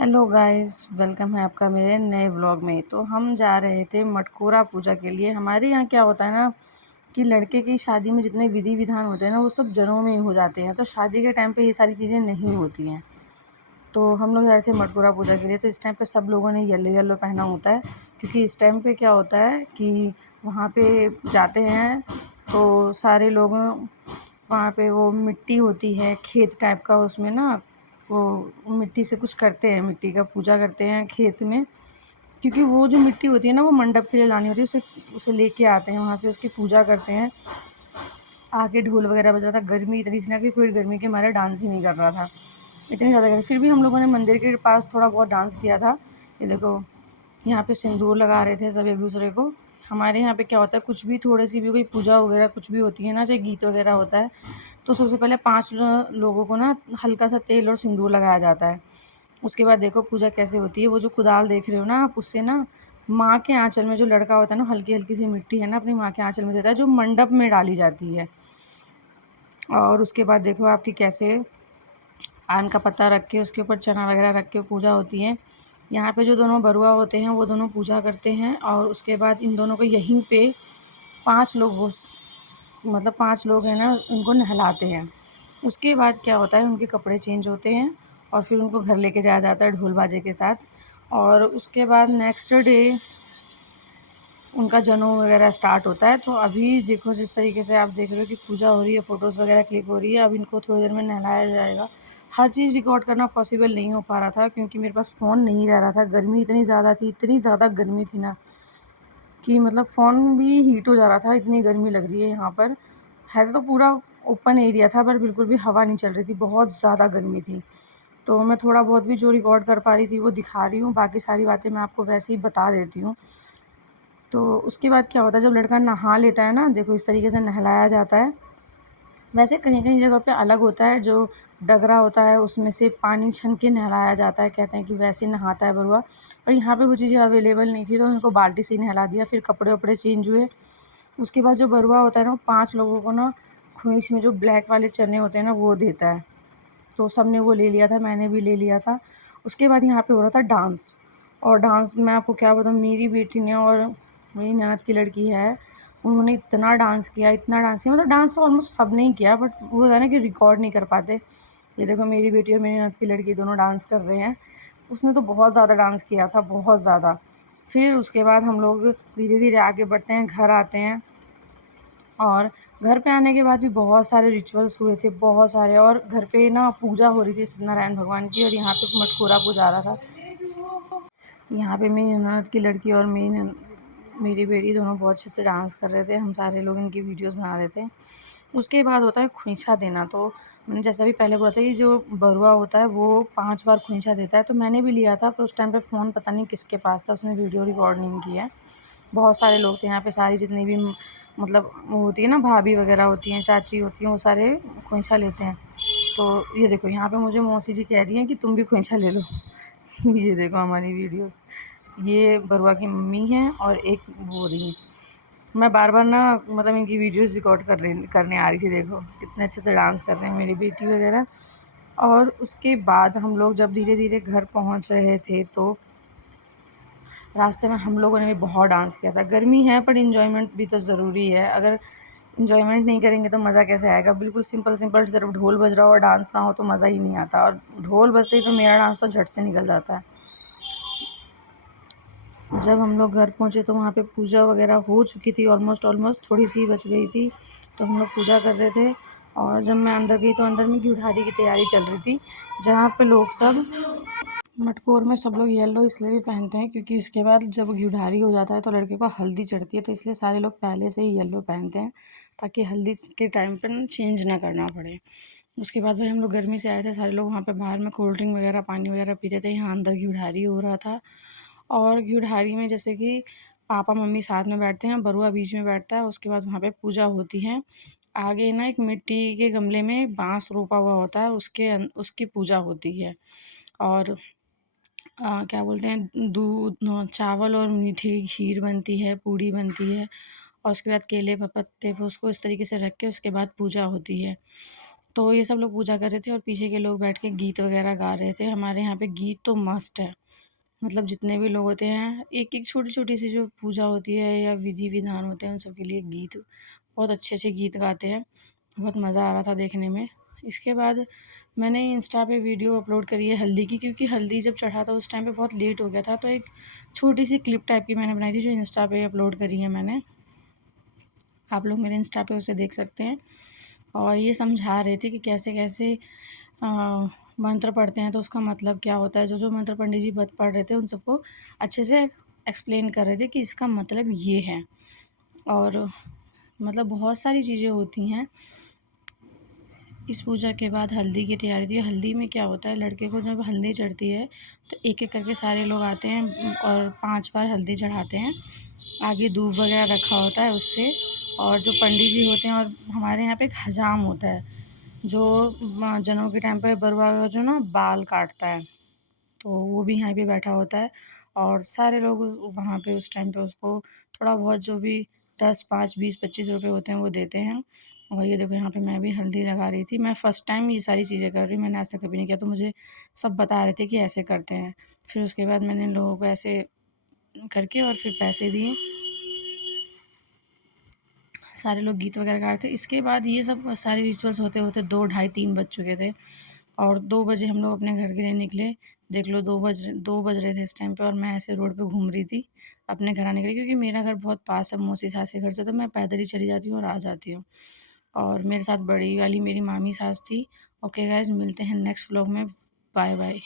Hello guys, welcome है आपका मेरे नए व्लॉग में। तो हम जा रहे थे मटकोरा पूजा के लिए। हमारे यहाँ क्या होता है ना कि लड़के की शादी में जितने विधि विधान होते हैं ना वो सब जनों में ही हो जाते हैं। तो शादी के टाइम पे ये सारी चीज़ें नहीं होती हैं। तो हम लोग जा रहे थे मटकोरा पूजा के लिए। तो इस टाइम पे सब लोगों ने येलो येलो पहना होता है, क्योंकि इस टाइम पे क्या होता है कि वहाँ पे जाते हैं तो सारे लोग वहाँ पे वो मिट्टी होती है खेत टाइप का, उसमें ना वो मिट्टी से कुछ करते हैं, मिट्टी का पूजा करते हैं खेत में। क्योंकि वो जो मिट्टी होती है ना वो मंडप के लिए लानी होती है, उसे लेके आते हैं वहाँ से, उसकी पूजा करते हैं। आगे ढोल वगैरह बज रहा था। गर्मी इतनी थी ना कि कोई गर्मी के मारे डांस ही नहीं कर रहा था, इतनी ज़्यादा गर्मी। फिर भी हम लोगों ने मंदिर के पास थोड़ा बहुत डांस किया था। ये देखो, यहाँ पे सिंदूर लगा रहे थे सब एक दूसरे को। हमारे यहाँ पे क्या होता है, कुछ भी थोड़ी सी भी कोई पूजा वगैरह कुछ भी होती है ना, चाहे गीत वगैरह होता है, तो सबसे पहले 5 लोगों को ना हल्का सा तेल और सिंदूर लगाया जाता है। उसके बाद देखो पूजा कैसे होती है। वो जो कुदाल देख रहे हो ना आप, उससे ना माँ के आंचल में जो लड़का होता है ना, हल्की हल्की सी मिट्टी है ना अपनी माँ के आंचल में देता है, जो मंडप में डाली जाती है। और उसके बाद देखो आपकी कैसे आम का पत्ता रख के उसके ऊपर चना वगैरह रख के पूजा होती है। यहाँ पे जो दोनों बरुआ होते हैं वो दोनों पूजा करते हैं, और उसके बाद इन दोनों को यहीं पे 5 लोग मतलब 5 लोग हैं ना, उनको नहलाते हैं। उसके बाद क्या होता है, उनके कपड़े चेंज होते हैं और फिर उनको घर लेके जाया जाता है ढोल बाजे के साथ। और उसके बाद नेक्स्ट डे उनका जनेऊ वगैरह स्टार्ट होता है। तो अभी देखो जिस तरीके से आप देख रहे हो कि पूजा हो रही है, फ़ोटोज़ वगैरह क्लिक हो रही है। अब इनको थोड़ी देर में नहलाया जाएगा। हर चीज़ रिकॉर्ड करना पॉसिबल नहीं हो पा रहा था, क्योंकि मेरे पास फ़ोन नहीं रह रहा था। गर्मी इतनी ज़्यादा थी, इतनी ज़्यादा गर्मी थी ना कि मतलब फ़ोन भी हीट हो जा रहा था, इतनी गर्मी लग रही है यहाँ पर। है तो पूरा ओपन एरिया था, पर बिल्कुल भी हवा नहीं चल रही थी, बहुत ज़्यादा गर्मी थी। तो मैं थोड़ा बहुत भी जो रिकॉर्ड कर पा रही थी वो दिखा रही हूँ, बाकी सारी बातें मैं आपको वैसे ही बता देती हूँ। तो उसके बाद क्या होता है, जब लड़का नहा लेता है ना, देखो इस तरीके से नहलाया जाता है। वैसे कहीं कहीं जगह पे अलग होता है, जो डगरा होता है उसमें से पानी छन के नहलाया जाता है, कहते हैं कि वैसे नहाता है बरुआ। पर यहाँ पे वो चीज़ें अवेलेबल नहीं थी, तो उनको बाल्टी से ही नहला दिया। फिर कपड़े वपड़े चेंज हुए। उसके बाद जो बरुआ होता है ना, 5 लोगों को ना खोइच में जो ब्लैक वाले चने होते हैं ना वो देता है। तो सब ने वो ले लिया था, मैंने भी ले लिया था। उसके बाद यहाँ पे हो रहा था डांस। और डांस मैं आपको क्या बताऊँ, मेरी बेटी ने और मेरी ननद की लड़की है, उन्होंने इतना डांस किया, इतना डांस किया। मतलब डांस तो ऑलमोस्ट सब ने ही किया, बट वो होता है ना कि रिकॉर्ड नहीं कर पाते। ये देखो मेरी बेटी और मेरी ननद की लड़की दोनों डांस कर रहे हैं। उसने तो बहुत ज़्यादा डांस किया था, बहुत ज़्यादा। फिर उसके बाद हम लोग धीरे धीरे आगे बढ़ते हैं, घर आते हैं। और घर पे आने के बाद भी बहुत सारे रिचुअल्स हुए थे, बहुत सारे। और घर पे ना पूजा हो रही थी सत्यनारायण भगवान की, और यहाँ पे मटकोरा पूजा रहा था। यहाँ पे मेरी ननद की लड़की और मेरी बेटी दोनों बहुत अच्छे से डांस कर रहे थे। हम सारे लोग इनकी वीडियोस बना रहे थे। उसके बाद होता है खोइंछा देना। तो मैंने जैसा भी पहले बोला था कि जो बरुआ होता है वो 5 बार खोइंछा देता है। तो मैंने भी लिया था, पर उस टाइम पे फ़ोन पता नहीं किसके पास था, उसने वीडियो रिकॉर्ड नहीं किया है। बहुत सारे लोग थे यहाँ पे, सारी जितनी भी मतलब वो होती है ना, भाभी वगैरह होती हैं, चाची होती हैं, वो सारे खोइंछा लेते हैं। तो ये देखो यहाँ पे मुझे मौसी जी कह रही हैं कि तुम भी खोइंछा ले लो। ये देखो हमारी वीडियोस, ये बरुआ की मम्मी हैं और एक वो रही हैं। मैं बार बार ना मतलब इनकी वीडियोस रिकॉर्ड करने आ रही थी। देखो कितने अच्छे से डांस कर रहे हैं मेरी बेटी वगैरह। और उसके बाद हम लोग जब धीरे धीरे घर पहुंच रहे थे, तो रास्ते में हम लोगों ने भी बहुत डांस किया था। गर्मी है पर इन्जॉयमेंट भी तो ज़रूरी है। अगर इन्जॉयमेंट नहीं करेंगे तो मज़ा कैसे आएगा। बिल्कुल सिंपल सिंपल सिर्फ ढोल बज रहा हो और डांस ना हो तो मज़ा ही नहीं आता। और ढोल बजते ही तो मेरा डांस तो झट से निकल जाता है। जब हम लोग घर पहुँचे तो वहाँ पे पूजा वगैरह हो चुकी थी, ऑलमोस्ट थोड़ी सी बच गई थी। तो हम लोग पूजा कर रहे थे। और जब मैं अंदर गई तो अंदर में घिउढ़ारी की तैयारी चल रही थी, जहाँ पे लोग सब मटकोर में सब लोग येलो इसलिए भी पहनते हैं क्योंकि इसके बाद जब घिउढ़ारी हो जाता है तो लड़के को हल्दी चढ़ती है, तो इसलिए सारे लोग पहले से ही येलो पहनते हैं, ताकि हल्दी के टाइम पर चेंज ना करना पड़े। उसके बाद भाई हम लोग गर्मी से आए थे, सारे लोग वहाँ पे बाहर में कोल्ड ड्रिंक वगैरह पानी वगैरह पी रहे थे। यहाँ अंदर घिउढ़ारी हो रहा था। और घिउढ़ारी में जैसे कि पापा मम्मी साथ में बैठते हैं, बरुआ बीच में बैठता है। उसके बाद वहाँ पे पूजा होती है। आगे ना एक मिट्टी के गमले में बाँस रोपा हुआ होता है, उसकी पूजा होती है। और क्या बोलते हैं, दूध चावल और मीठी खीर बनती है, पूड़ी बनती है। और उसके बाद केले पत्ते पे उसको इस तरीके से रख के उसके बाद पूजा होती है। तो ये सब लोग पूजा कर रहे थे और पीछे के लोग बैठ के गीत वगैरह गा रहे थे। हमारे यहाँ पे गीत तो मस्ट है, मतलब जितने भी लोग होते हैं, एक-एक छोटी-छोटी सी जो पूजा होती है या विधि-विधान होते हैं, उन सब के लिए गीत बहुत अच्छे-अच्छे गीत गाते हैं। बहुत मज़ा आ रहा था देखने में। इसके बाद मैंने इंस्टा पे वीडियो अपलोड करी है हल्दी की, क्योंकि हल्दी जब चढ़ा था उस टाइम पे बहुत लेट हो गया था, तो एक छोटी-सी क्लिप टाइप की मैंने बनाई थी जो इंस्टा पे अपलोड करी है मैंने। आप लोग मेरे इंस्टा पे उसे देख सकते हैं। और ये समझा रहे थे कि कैसे-कैसे मंत्र पढ़ते हैं तो उसका मतलब क्या होता है। जो-जो मंत्र पंडित जी पढ़ रहे थे उन सबको अच्छे से एक्सप्लेन कर रहे थे कि इसका मतलब ये है। और मतलब बहुत सारी चीज़ें होती हैं। इस पूजा के बाद हल्दी की तैयारी थी। हल्दी में क्या होता है, लड़के को जब हल्दी चढ़ती है तो एक-एक करके सारे लोग आते हैं और 5 बार हल्दी चढ़ाते हैं। आगे दूब वगैरह रखा होता है उससे, और जो पंडित जी होते हैं, और हमारे यहाँ पे एक हजाम होता है जो जनेऊ के टाइम पे बरुआ का जो ना बाल काटता है, तो वो भी यहाँ पे बैठा होता है। और सारे लोग वहाँ पे उस टाइम पे उसको थोड़ा बहुत जो भी 10, 5, 20, 25 रुपए होते हैं वो देते हैं। और ये देखो यहाँ पे मैं भी हल्दी लगा रही थी। मैं फ़र्स्ट टाइम ये सारी चीज़ें कर रही हूँ, मैंने ऐसा कभी नहीं किया, तो मुझे सब बता रहे थे कि ऐसे करते हैं। फिर उसके बाद मैंने लोगों को ऐसे करके और फिर पैसे दिए। सारे लोग गीत वगैरह गा रहे थे। इसके बाद ये सब सारे रिचुअल्स होते-होते 2 ढाई 3 बज चुके थे और 2 बजे हम लोग अपने घर के लिए निकले। देख लो 2 बज रहे थे इस टाइम पे, और मैं ऐसे रोड पे घूम रही थी अपने घर आने के लिए, क्योंकि मेरा घर बहुत पास है मौसी सास के घर से, तो मैं पैदल ही चली जाती हूँ और आ जाती हूँ। और मेरे साथ बड़ी वाली मेरी मामी सास थी। ओके गाइज़, मिलते हैं नेक्स्ट व्लॉग में। Bye bye.